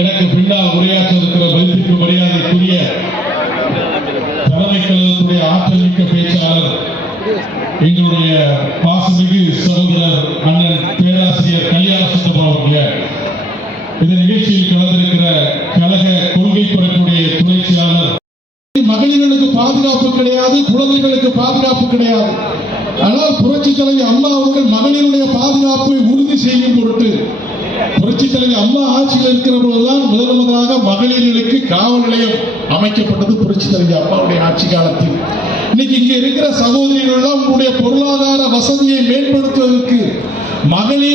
எனக்கு பின்னால் உரையாற்ற இருக்கிற மதிப்பிற்கு மரியாதைக்குரிய தலைமை கழகத்துடைய ஆற்றல் மிக்க பேச்சாளர் எங்களுடைய பாசமிகு சகோதரர் அண்ணன் பேராசிரியர் கல்யாண சுத்தம் அவர்களே. இந்த நிகழ்ச்சியில் கலந்திருக்கிற கழக கொள்கை பரப்புடைய துணை செயலாளர் மகளிர்களுக்கு பாதுகாப்பு கிடையாது குழந்தைகளுக்கு பாதுகாப்பு கிடையாது. ஆனால் புரட்சி தலைவி அம்மா அவர்கள் மகளிருடைய பாதுகாப்பை உறுதி செய்யும் பொருட்டு புரட்சி தலைவர் அம்மா ஆட்சியில் இருக்கிற போதுதான் முதல் முதலாக மகளிர்களுக்கு காவல் நிலையம் அமைக்கப்பட்டது புரட்சி தலைவர் அம்மாவுடைய ஆட்சி காலத்தில். இன்னைக்கு இங்க இருக்கிற சகோதரிகள் எல்லாம் உங்களுடைய பொருளாதார வசதியை மேம்படுத்துவதற்கு மகளிர்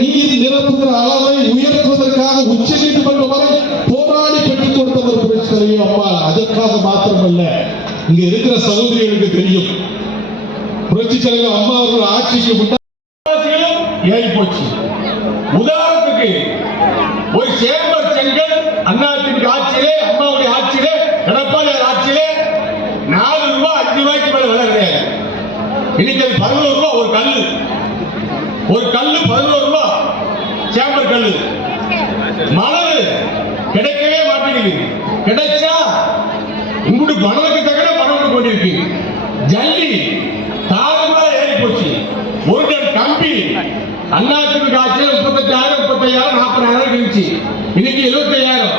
நீர் நிரப்புகிற அளவை உயர்த்துவதற்காக உச்ச நீதிமன்றம் வரை போராடி பெற்றுக் கொடுத்தவர் புரட்சி தலைவர் அம்மா. அதற்காக மாத்திரமல்ல இங்க இருக்கிற சகோதரிகளுக்கு தெரியும். புரட்சி தலைவர் அம்மா அவர்கள் ஆட்சிக்கு முன்னாலும் ஏறி போச்சு நமக்கு ஒரு சேம்பர் செங்கல் அண்ணாத்தின் ஆட்சியிலே அம்மாவுடைய ஆட்சியிலே எடப்பாடி ஆட்சியிலே நாலு ரூபாய் அஞ்சு ரூபாய்க்கு மேல விலை கிடையாது இன்னைக்கு அது பதினோரு ரூபாய் ஒரு கல் ஒரு கல் பதினோரு ரூபாய் சேம்பர் கல் மலர் கிடைக்கவே மாட்டேங்குது. கிடைச்சா உங்களுக்கு மனதுக்கு தக்கன மணல் கொண்டிருக்கு ஜல்லி தாறுமாற ஏறி போச்சு. ஒரு கம்பி அண்ணா இருந்துச்சு இன்னைக்கு எழுபத்தி ஐயாயிரம்.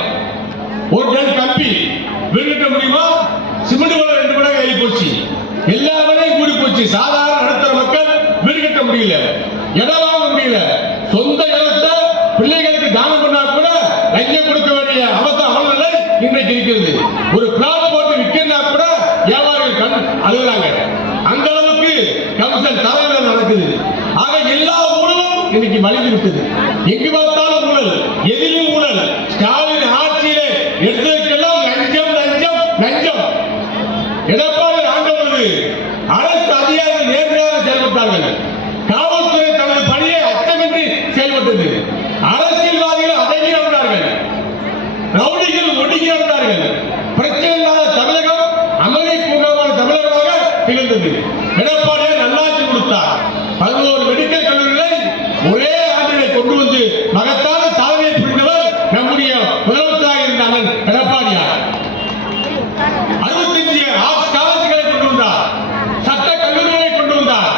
ஒரு டன் கம்பி வீடு முடியுமா? சிமெண்ட் விலை ரெண்டு மடங்கு ஏறி போச்சு. எல்லா விலையும் கூடி போச்சு. சாதாரண நடத்துற மக்கள் வீடு கட்ட முடியல. இடம் வாங்க முடியல. சொந்த இடத்தை பிள்ளைகளுக்கு தானம் பண்ணா கூட லஞ்சம் கொடுக்க வேண்டிய அவசர அவநிலை இன்றைக்கு இருக்கிறது. ஒரு பிளாட் போட்டு விற்கிறா கூட வியாபாரிகள் கண் அழுகுறாங்க. அந்த அளவுக்கு கமிஷன் தலைவர் நடக்குது. ஆக எல்லா ஊழலும் இன்னைக்கு வலிந்து விட்டது எங்கு மகத்தான சாதனை புரிந்தவர் நம்முடைய முதலமைச்சராக இருந்த அண்ணன் எடப்பாடியார். அறுபத்தஞ்சு ஆர்ட்ஸ் கொண்டு வந்தார். சட்ட கல்லூரிகளை கொண்டு வந்தார்.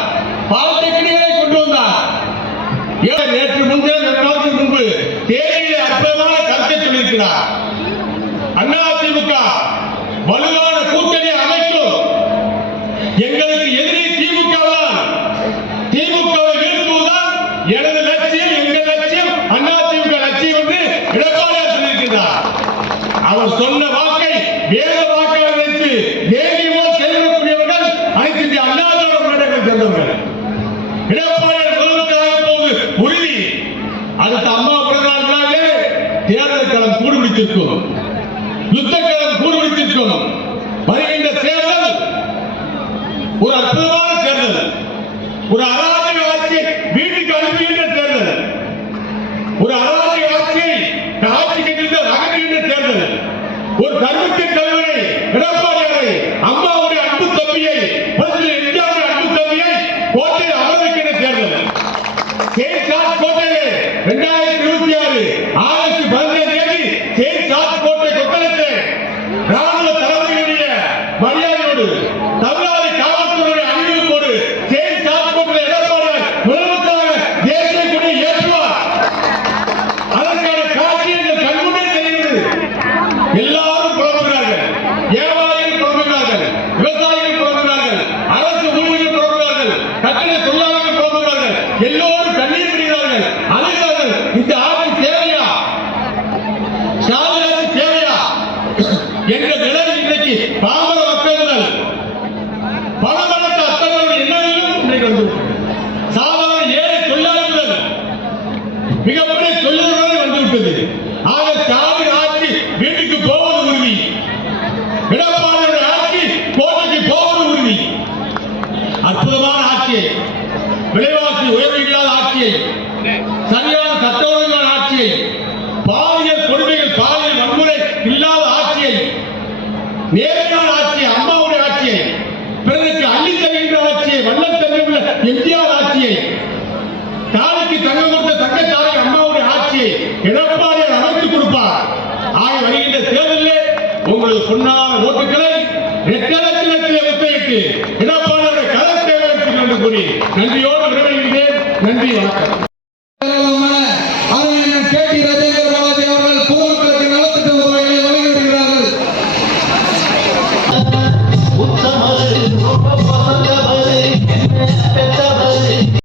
கொண்டு வந்தார். ஏன் நேற்று முன்தினம் ரெண்டு முன்பு தேனியிலே அற்புதமான கருத்தை சொல்லியிருக்கிறார். அதிமுக வலுவான முன்னேற்றத்தை சேர்ந்தவர்கள் குழுவுக்காக முதலமைச்சராக உறுதி அதுக்கு அம்மா பிறந்தநாள் விழாவிலே தேர்தல் களம் கூடுபிடித்திருக்கணும் யுத்த களம் கூடுபிடித்திருக்கணும் வருகின்ற தேர்தல் ஒரு அற்புதமான தேர்தல். ஒரு அராஜக ஆட்சியை வீட்டுக்கு அனுப்புகின்ற தேர்தல். ஒரு அராஜக ஆட்சியை ஆட்சிக்கு நின்று அகற்றுகின்ற தேர்தல். ஒரு தர்மத்தின் தலைவரை எடப்பாடியாரை எல்லோரும் கண்ணீர் விடுகிறார்கள் அழுகிறார்கள். இந்த ஆவை தேவையா? ஸ்டாலினுக்கு தேவையா? என்ற நிலை இன்றைக்கு பாமர மக்கள் பணமற்ற அத்தனை என்னவெல்லாம் இன்றைக்கு வந்து நேர்மையான ஆட்சியை அம்மாவுடைய ஆட்சியை பிறருக்கு அள்ளி தருகின்ற ஆட்சியை வல்லல் தருகின்ற எம்ஜிஆர் ஆட்சியை தாலிக்கு தங்கம் கொடுத்த தங்கத்தாரை அம்மாவுடைய ஆட்சியை எடப்பாடியார் அமைத்துக் கொடுப்பார். ஆக வருகின்ற தேர்தலில் உங்களது பொன்னான ஓட்டுகளை ரெட்டலத்திலே முத்தையிட்டு எடப்பாடியாருடைய தேவை என்று கூறி நன்றியோடு விரைவில் நன்றி வணக்கம்.